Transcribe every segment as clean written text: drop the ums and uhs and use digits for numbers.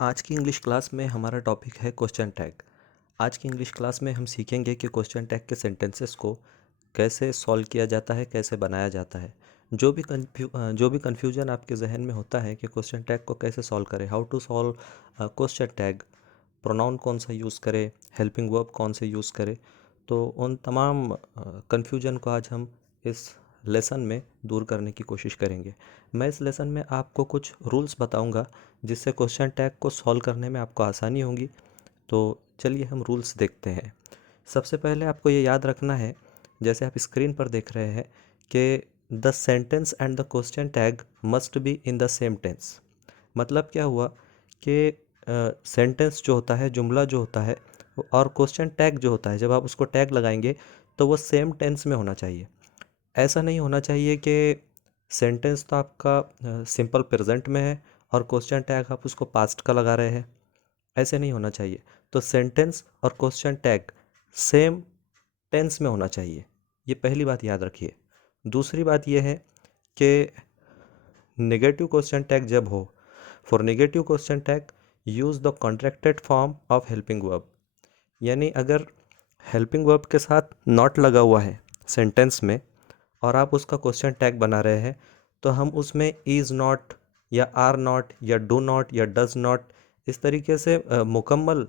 आज की English class में हमारा टॉपिक है क्वेश्चन टैग। आज की इंग्लिश क्लास में हम सीखेंगे कि क्वेश्चन टैग के सेंटेंसेस को कैसे सॉल्व किया जाता है, कैसे बनाया जाता है। जो भी कन्फ्यूजन आपके जहन में होता है कि क्वेश्चन टैग को कैसे सॉल्व करें, how to solve question tag, pronoun कौन सा यूज़ करें, हेल्पिंग वर्ब कौन से यूज़ करें, तो उन तमाम कन्फ्यूजन को आज हम इस लेसन में दूर करने की कोशिश करेंगे। मैं इस लेसन में आपको कुछ रूल्स बताऊंगा जिससे क्वेश्चन टैग को सॉल्व करने में आपको आसानी होगी। तो चलिए हम रूल्स देखते हैं। सबसे पहले आपको ये याद रखना है, जैसे आप स्क्रीन पर देख रहे हैं, कि the sentence and the question tag must be in the same tense. मतलब क्या हुआ कि सेंटेंस जो होता है, जुमला जो होता है, और क्वेश्चन टैग जो होता है, जब आप उसको टैग लगाएंगे तो वो सेम टेंस में होना चाहिए। ऐसा नहीं होना चाहिए कि सेंटेंस तो आपका सिंपल प्रेजेंट में है और क्वेश्चन टैग आप उसको पास्ट का लगा रहे हैं। ऐसे नहीं होना चाहिए। तो सेंटेंस और क्वेश्चन टैग सेम टेंस में होना चाहिए। ये पहली बात याद रखिए। दूसरी बात यह है कि नेगेटिव क्वेश्चन टैग जब हो, for negative question tag use the contracted form of helping verb. यानी अगर हेल्पिंग वर्ब के साथ नॉट लगा हुआ है सेंटेंस में और आप उसका क्वेश्चन टैग बना रहे हैं, तो हम उसमें इज़ नॉट या आर नॉट या डू नॉट या डज नॉट इस तरीके से मुकम्मल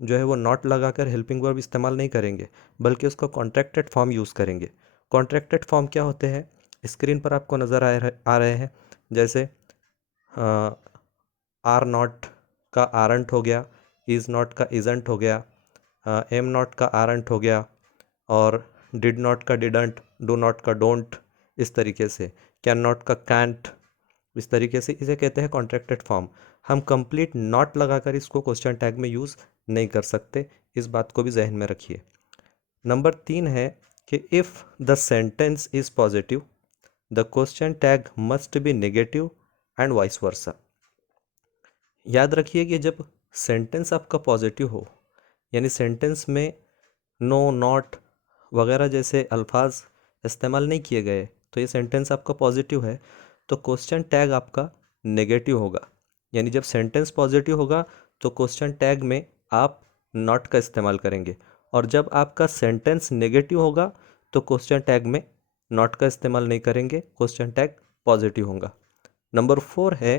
जो है वो नॉट लगाकर हेल्पिंग वर्ब इस्तेमाल नहीं करेंगे, बल्कि उसका कॉन्ट्रैक्टेड फॉर्म यूज़ करेंगे। कॉन्ट्रैक्टेड फॉर्म क्या होते हैं, स्क्रीन पर आपको नज़र आ रहे हैं। जैसे आर नॉट का आरंट हो गया, इज़ नॉट का इज़ंट हो गया, एम नॉट का आरंट हो गया, और डिड नॉट का डिडंट, डू नॉट का डोंट, इस तरीके से कैन नॉट का कैंट, इस तरीके से इसे कहते हैं कॉन्ट्रैक्टेड फॉर्म। हम कंप्लीट नॉट लगाकर इसको क्वेश्चन टैग में यूज़ नहीं कर सकते, इस बात को भी जहन में रखिए। नंबर 3 है कि if the sentence is positive the question tag must B negative and vice versa. याद रखिए कि जब सेंटेंस आपका पॉजिटिव हो, यानी सेंटेंस में नो, नॉट वगैरह जैसे अल्फाज इस्तेमाल नहीं किए गए, तो ये सेंटेंस आपका पॉजिटिव है, तो क्वेश्चन टैग आपका नेगेटिव होगा। यानी जब सेंटेंस पॉजिटिव होगा तो क्वेश्चन टैग में आप नॉट का इस्तेमाल करेंगे, और जब आपका सेंटेंस नेगेटिव होगा तो क्वेश्चन टैग में नॉट का इस्तेमाल नहीं करेंगे, क्वेश्चन टैग पॉजिटिव होगा। नंबर 4 है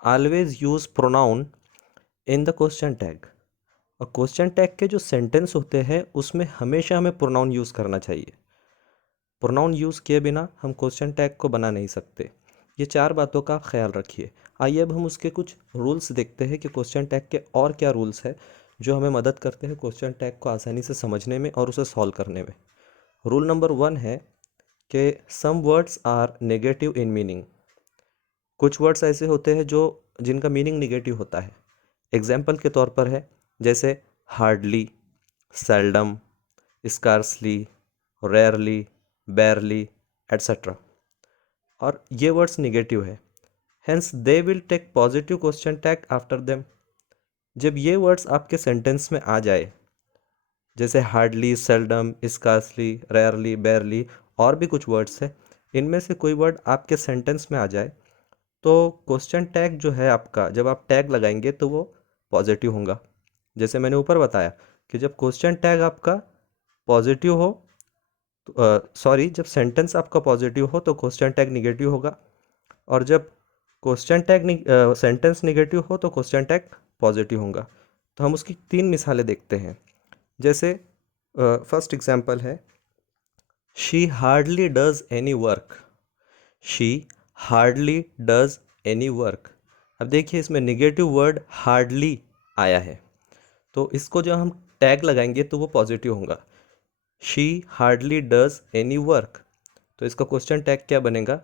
always use pronoun in the question tag. और क्वेश्चन टैग के जो सेंटेंस होते हैं उसमें हमेशा हमें प्रोनाउन यूज़ करना चाहिए। प्रोनाउन यूज़ किए बिना हम क्वेश्चन टैग को बना नहीं सकते। ये 4 बातों का ख्याल रखिए। आइए अब हम उसके कुछ रूल्स देखते हैं कि क्वेश्चन टैग के और क्या रूल्स है जो हमें मदद करते हैं क्वेश्चन टैग को आसानी से समझने में और उसे सॉल्व करने में। रूल नंबर 1 है कि some words are negative in meaning. कुछ वर्ड्स ऐसे होते हैं जो जिनका मीनिंग निगेटिव होता है। एग्जाम्पल के तौर पर है, जैसे hardly, seldom, scarcely, rarely, barely, etcetera. और ये वर्ड्स निगेटिव है, hence they will take positive question tag after them. जब ये वर्ड्स आपके सेंटेंस में आ जाए, जैसे hardly, seldom, scarcely, rarely, barely, और भी कुछ वर्ड्स हैं, इनमें से कोई वर्ड आपके सेंटेंस में आ जाए, तो क्वेश्चन टैग जो है आपका, जब आप टैग लगाएंगे तो वो पॉजिटिव होगा। जैसे मैंने ऊपर बताया कि जब क्वेश्चन टैग आपका पॉजिटिव हो, सॉरी, जब सेंटेंस आपका पॉजिटिव हो तो क्वेश्चन टैग निगेटिव होगा, और जब क्वेश्चन टैग सेंटेंस निगेटिव हो तो क्वेश्चन टैग पॉजिटिव होगा। तो हम उसकी 3 मिसालें देखते हैं। जैसे फर्स्ट एग्जांपल है, she hardly does any work. She hardly does any work. अब देखिए इसमें निगेटिव वर्ड हार्डली आया है, तो इसको जब हम टैग लगाएंगे तो वो पॉजिटिव होगा। She hardly does any work, तो इसका क्वेश्चन टैग क्या बनेगा,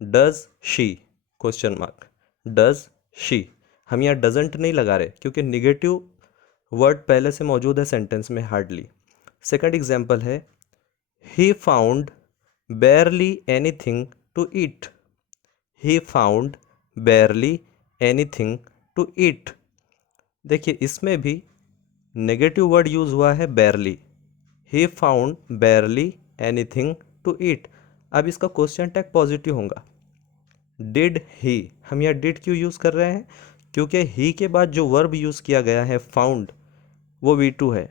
does she, question mark, does she. हम यहाँ डजेंट नहीं लगा रहे क्योंकि निगेटिव वर्ड पहले से मौजूद है सेंटेंस में, हार्डली। सेकंड एग्जाम्पल है, he found barely anything to eat. He found barely anything to eat. देखिए इसमें भी नेगेटिव वर्ड यूज़ हुआ है, barely. He found barely anything to eat. अब इसका क्वेश्चन टैग पॉजिटिव होगा। डिड ही, हम यहाँ डिड क्यों यूज़ कर रहे हैं? क्योंकि ही के बाद जो वर्ब यूज़ किया गया है फाउंड, वो V2 है,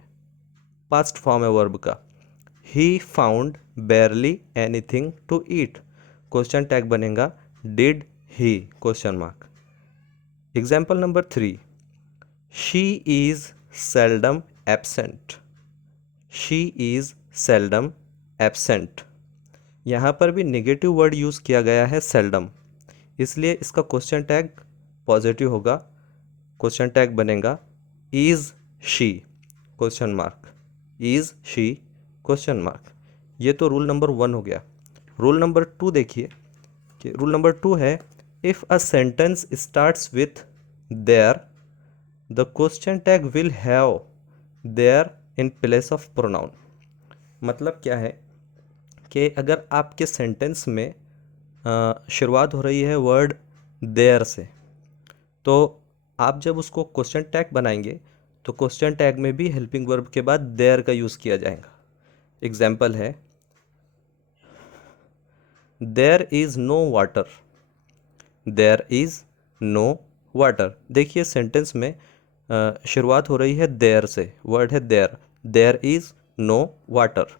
पास्ट फॉर्म है वर्ब का। He found barely anything to eat, question tag बनेगा did he question mark. Example number 3, she is seldom absent, she is seldom absent. यहाँ पर भी नेगेटिव वर्ड यूज़ किया गया है सेल्डम, इसलिए इसका क्वेश्चन टैग पॉजिटिव होगा। क्वेश्चन टैग बनेगा is she question mark, is she question mark. ये तो रूल नंबर 1 हो गया। रूल नंबर 2 देखिए कि रूल नंबर 2 है, if a sentence starts with there the question tag will have there in place of pronoun. मतलब क्या है कि अगर आपके सेंटेंस में शुरुआत हो रही है वर्ड देयर से, तो आप जब उसको क्वेश्चन टैग बनाएंगे तो क्वेश्चन टैग में भी हेल्पिंग वर्ब के बाद देयर का यूज़ किया जाएगा। एग्जाम्पल है, there is no water, there is no water. देखिए सेंटेंस में शुरुआत हो रही है देयर से, वर्ड है there, there is no water.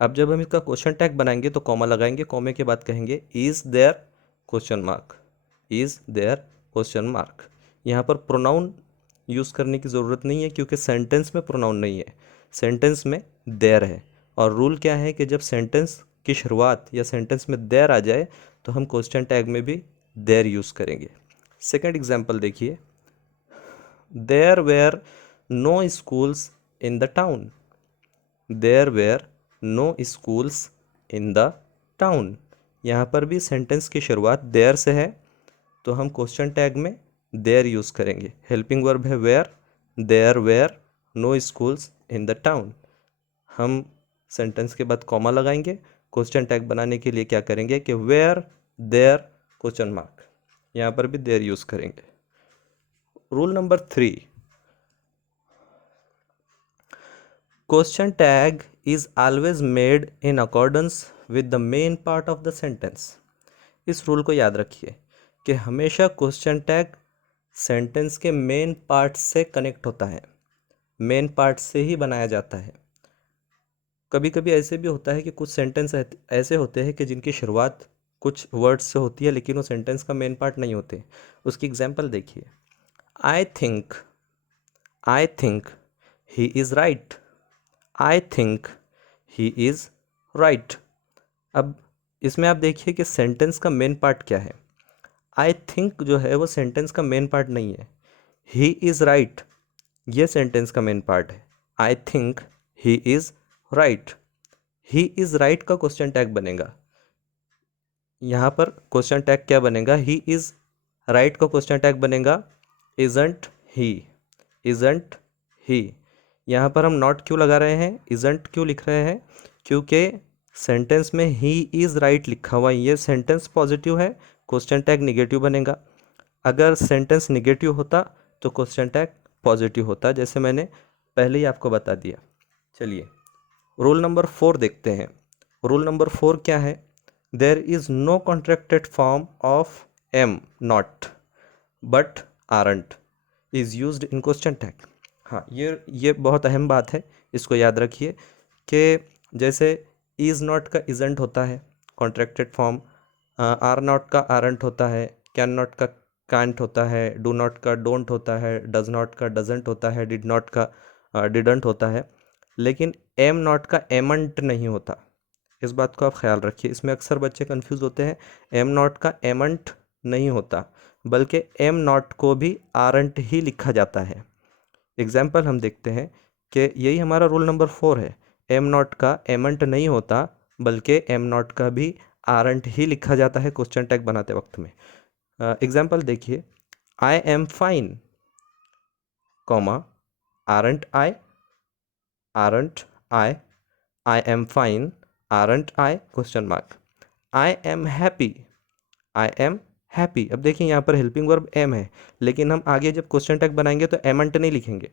अब जब हम इसका क्वेश्चन टैग बनाएंगे तो कॉमा लगाएंगे, कॉमे के बाद कहेंगे is there question mark, is there question mark. यहाँ पर प्रोनाउन यूज़ करने की ज़रूरत नहीं है क्योंकि सेंटेंस में प्रोनाउन नहीं है, सेंटेंस में देयर है। और रूल क्या है कि जब सेंटेंस की शुरुआत या सेंटेंस में देयर आ जाए तो हम क्वेश्चन टैग में भी देयर यूज़ करेंगे। सेकेंड एग्जाम्पल देखिए, there were no schools in the town, there were no schools in the town. यहाँ पर भी सेंटेंस की शुरुआत देयर से है तो हम क्वेश्चन टैग में देयर यूज़ करेंगे। हेल्पिंग वर्ब है were, there were no schools in the town. हम सेंटेंस के बाद कॉमा लगाएंगे, क्वेश्चन टैग बनाने के लिए क्या करेंगे कि वेयर देयर क्वेश्चन मार्क, यहाँ पर भी देयर यूज़ करेंगे। Rule number 3, question tag is always made in accordance with the main part of the sentence। इस रूल को याद रखिए कि हमेशा क्वेश्चन टैग सेंटेंस के मेन पार्ट से कनेक्ट होता है, मेन पार्ट से ही बनाया जाता है। कभी कभी ऐसे भी होता है कि कुछ सेंटेंस ऐसे होते हैं कि जिनकी शुरुआत कुछ वर्ड्स से होती है लेकिन वो सेंटेंस का मेन पार्ट नहीं होते। उसकी एग्जांपल देखिए, I think, I think he is right, I think he is right. अब इसमें आप देखिए कि सेंटेंस का मेन पार्ट क्या है। आई थिंक जो है वो सेंटेंस का मेन पार्ट नहीं है, ही इज़ राइट ये सेंटेंस का मेन पार्ट है। I think he is right, he is right का क्वेश्चन टैग बनेगा। यहाँ पर क्वेश्चन टैग क्या बनेगा, ही इज़ राइट का क्वेश्चन टैग बनेगा इज़ंट ही, इज़ंट ही। यहाँ पर हम नॉट क्यों लगा रहे हैं, इज़ंट क्यों लिख रहे हैं, क्योंकि सेंटेंस में ही इज़ राइट लिखा हुआ है, ये सेंटेंस पॉजिटिव है, क्वेश्चन टैग निगेटिव बनेगा। अगर सेंटेंस निगेटिव होता तो क्वेश्चन टैग पॉजिटिव होता, जैसे मैंने पहले ही आपको बता दिया। चलिए रूल नंबर 4 देखते हैं। रूल नंबर 4 क्या है, there is no contracted form of am not but aren't is used in question tag. हाँ, ये बहुत अहम बात है, इसको याद रखिए कि जैसे इज़ नॉट का इज़ंट होता है कॉन्ट्रैक्टेड फॉर्म, आर नॉट का आरंट होता है, कैन नॉट का कांट होता है, डू नॉट का डोंट होता है, डज नॉट का डजेंट होता है, डिड नॉट का डिडंट होता है, लेकिन एम नॉट का एमंट नहीं होता। इस बात को आप ख्याल रखिए, इसमें अक्सर बच्चे कंफ्यूज होते हैं। एम नॉट का एमंट नहीं होता, बल्कि एम नॉट को भी आरंट ही लिखा जाता है। एग्जाम्पल हम देखते हैं कि यही हमारा रूल नंबर 4 है, एम नॉट का एमंट नहीं होता बल्कि एम नॉट का भी आरंट ही लिखा जाता है क्वेश्चन टैग बनाते वक्त में। एग्जाम्पल देखिए, I am fine comma aren't I, aren't I am fine aren't I question mark. I am happy, I am happy. अब देखिए यहाँ पर हेल्पिंग वर्ब एम है, लेकिन हम आगे जब क्वेश्चन टैग बनाएंगे तो एमंट नहीं लिखेंगे,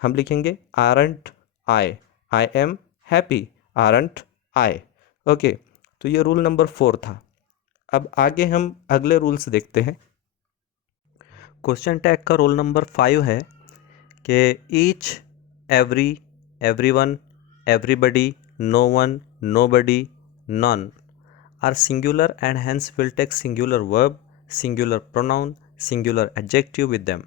हम लिखेंगे aren't I am happy aren't I. Okay, तो ये रूल नंबर 4 था। अब आगे हम अगले रूल्स देखते हैं। क्वेश्चन टैग का रूल नंबर 5 है कि each, every, everyone, everybody, no one, nobody, none are singular and hence will take singular verb, singular pronoun, singular adjective with them,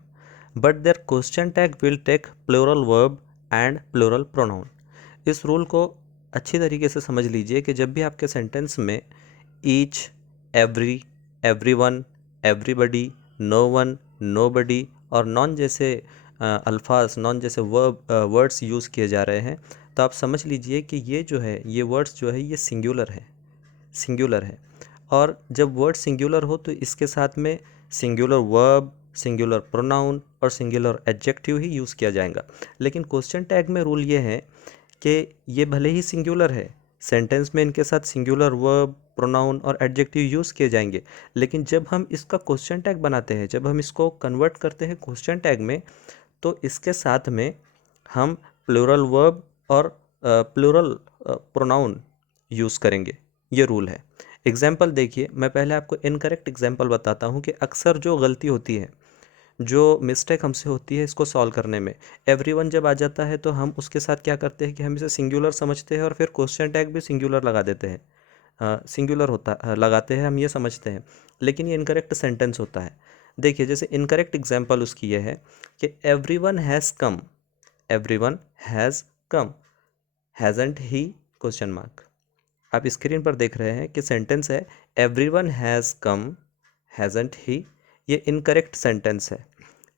but their question tag will take plural verb and plural pronoun. इस rule को अच्छी तरीके से समझ लीजिए कि जब भी आपके सेंटेंस में each, every, everyone, everybody, no one, nobody और नॉन जैसे अल्फाज, नॉन जैसे वर्ड्स यूज़ किए जा रहे हैं, तो आप समझ लीजिए कि ये जो है, ये वर्ड्स जो है ये सिंगुलर है। और जब वर्ड सिंगुलर हो तो इसके साथ में सिंगुलर वर्ब, सिंगुलर प्रोनाउन और सिंगुलर एडजेक्टिव ही यूज़ किया जाएगा। लेकिन क्वेश्चन टैग में रूल ये है कि ये भले ही सिंगुलर है, सेंटेंस में इनके साथ सिंगुलर वर्ब, प्रोनाउन और एडजेक्टिव यूज़ किए जाएंगे, लेकिन जब हम इसका क्वेश्चन टैग बनाते हैं, जब हम इसको कन्वर्ट करते हैं क्वेश्चन टैग में, तो इसके साथ में हम प्लूरल वर्ब और प्लूरल प्रोनाउन यूज़ करेंगे। ये रूल है। एग्जाम्पल देखिए, मैं पहले आपको इनकरेक्ट एग्जाम्पल बताता हूँ कि अक्सर जो गलती होती है, जो मिस्टेक हमसे होती है इसको सॉल्व करने में, एवरीवन जब आ जाता है तो हम उसके साथ क्या करते हैं कि हम इसे सिंगुलर समझते हैं और फिर क्वेश्चन टैग भी सिंगुलर लगा देते हैं, सिंगुलर होता लगाते हैं, हम ये समझते हैं, लेकिन ये इनकरेक्ट सेंटेंस होता है। देखिए, जैसे इनकरेक्ट एग्जाम्पल उसकी ये है कि everyone has come, everyone has come, hasn't he, question mark. आप स्क्रीन पर देख रहे हैं कि सेंटेंस है एवरीवन हैज़ कम, हैज़ंट ही। ये इनकरेक्ट सेंटेंस है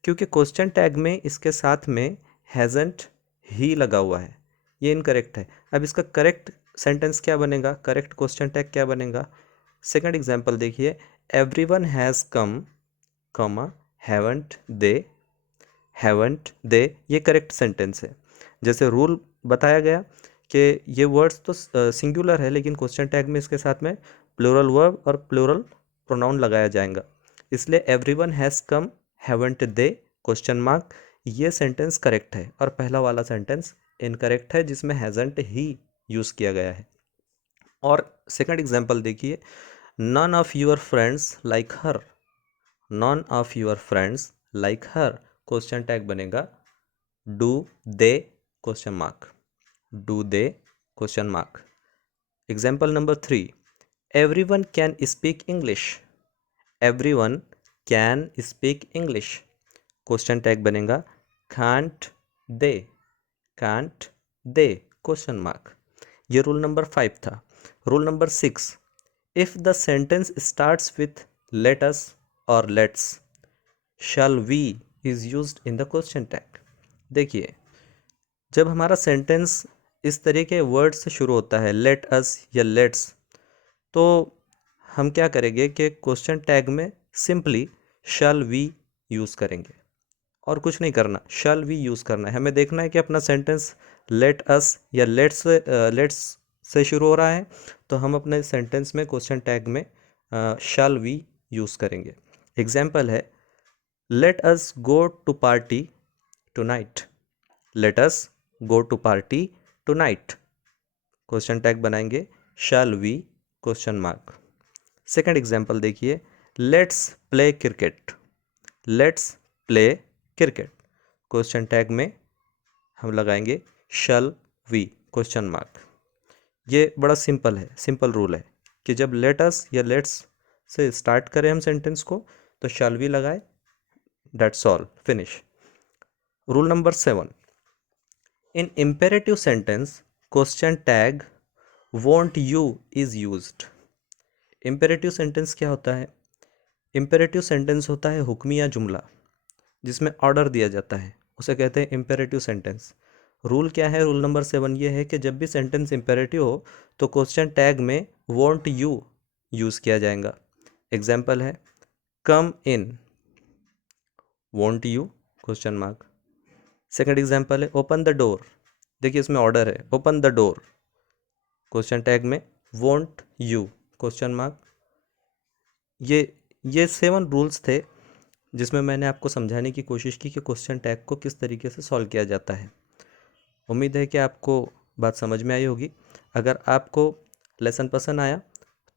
क्योंकि क्वेश्चन टैग में इसके साथ में हैज़ंट ही लगा हुआ है, ये इनकरेक्ट है। अब इसका करेक्ट सेंटेंस क्या बनेगा, करेक्ट क्वेश्चन टैग क्या बनेगा? सेकंड एग्जांपल देखिए, everyone has come, comma, haven't they, haven't they, ये करेक्ट सेंटेंस है। जैसे रूल बताया गया कि ये वर्ड्स तो सिंगुलर है, लेकिन क्वेश्चन टैग में इसके साथ में प्लूरल वर्ब और प्लूरल प्रोनाउन लगाया जाएगा, इसलिए everyone has come, haven't they, question mark, ये सेंटेंस करेक्ट है और पहला वाला सेंटेंस इनकरेक्ट है जिसमें हैज़ंट ही यूज़ किया गया है। और सेकंड एग्जांपल देखिए, none of your friends like her, none of your friends like her, question tag बनेगा do they, question mark, do they, question mark. Example number 3, everyone can speak English, everyone can speak English, question tag बनेगा can't they, can't they, question mark. ये rule number 5 था। Rule number 6, if the sentence starts with let us और let's, shall we is used in the question tag. देखिए, जब हमारा sentence इस तरह के वर्ड से शुरू होता है, लेट अस या लेट्स, तो हम क्या करेंगे कि क्वेश्चन टैग में सिंपली शैल वी यूज़ करेंगे और कुछ नहीं करना, शैल वी यूज़ करना है। हमें देखना है कि अपना सेंटेंस लेट अस या लेट्स से शुरू हो रहा है, तो हम अपने सेंटेंस में क्वेश्चन टैग में शैल वी यूज़ करेंगे। एग्जाम्पल है, let us go to party tonight, let us go to party tonight, question tag बनाएंगे shall we, question mark. Second example देखिए, let's play cricket, let's play cricket, question tag में हम लगाएंगे शैल we, question mark. ये बड़ा simple है, simple rule है कि जब लेट अस या लेट्स से स्टार्ट करें हम सेंटेंस को तो शैल वी लगाए, that's all, finish. Rule number 7, in imperative sentence question tag won't you is used। imperative sentence क्या होता है? imperative sentence होता है हुक्मी या जुमला जिसमें ऑर्डर दिया जाता है, उसे कहते हैं imperative sentence। रूल क्या है? रूल नंबर 7 ये है कि जब भी सेंटेंस imperative हो तो क्वेश्चन टैग में won't you यूज़ किया जाएगा। एग्जाम्पल है, कम इन, won't you, question mark. Second example है, ओपन द डोर, देखिए इसमें ऑर्डर है, open the door, question tag में वोंट यू, क्वेश्चन मार्क। ये 7 रूल्स थे जिसमें मैंने आपको समझाने की कोशिश की कि क्वेश्चन टैग को किस तरीके से सॉल्व किया जाता है। उम्मीद है कि आपको बात समझ में आई होगी। अगर आपको लेसन पसंद आया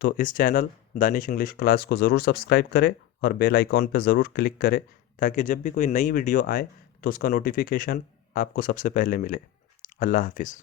तो इस चैनल दानिश इंग्लिश क्लास को ज़रूर सब्सक्राइब करें और बेल आइकॉन पर ज़रूर क्लिक करें, ताकि जब भी कोई नई वीडियो आए तो उसका नोटिफिकेशन आपको सबसे पहले मिले। अल्लाह हाफिज़।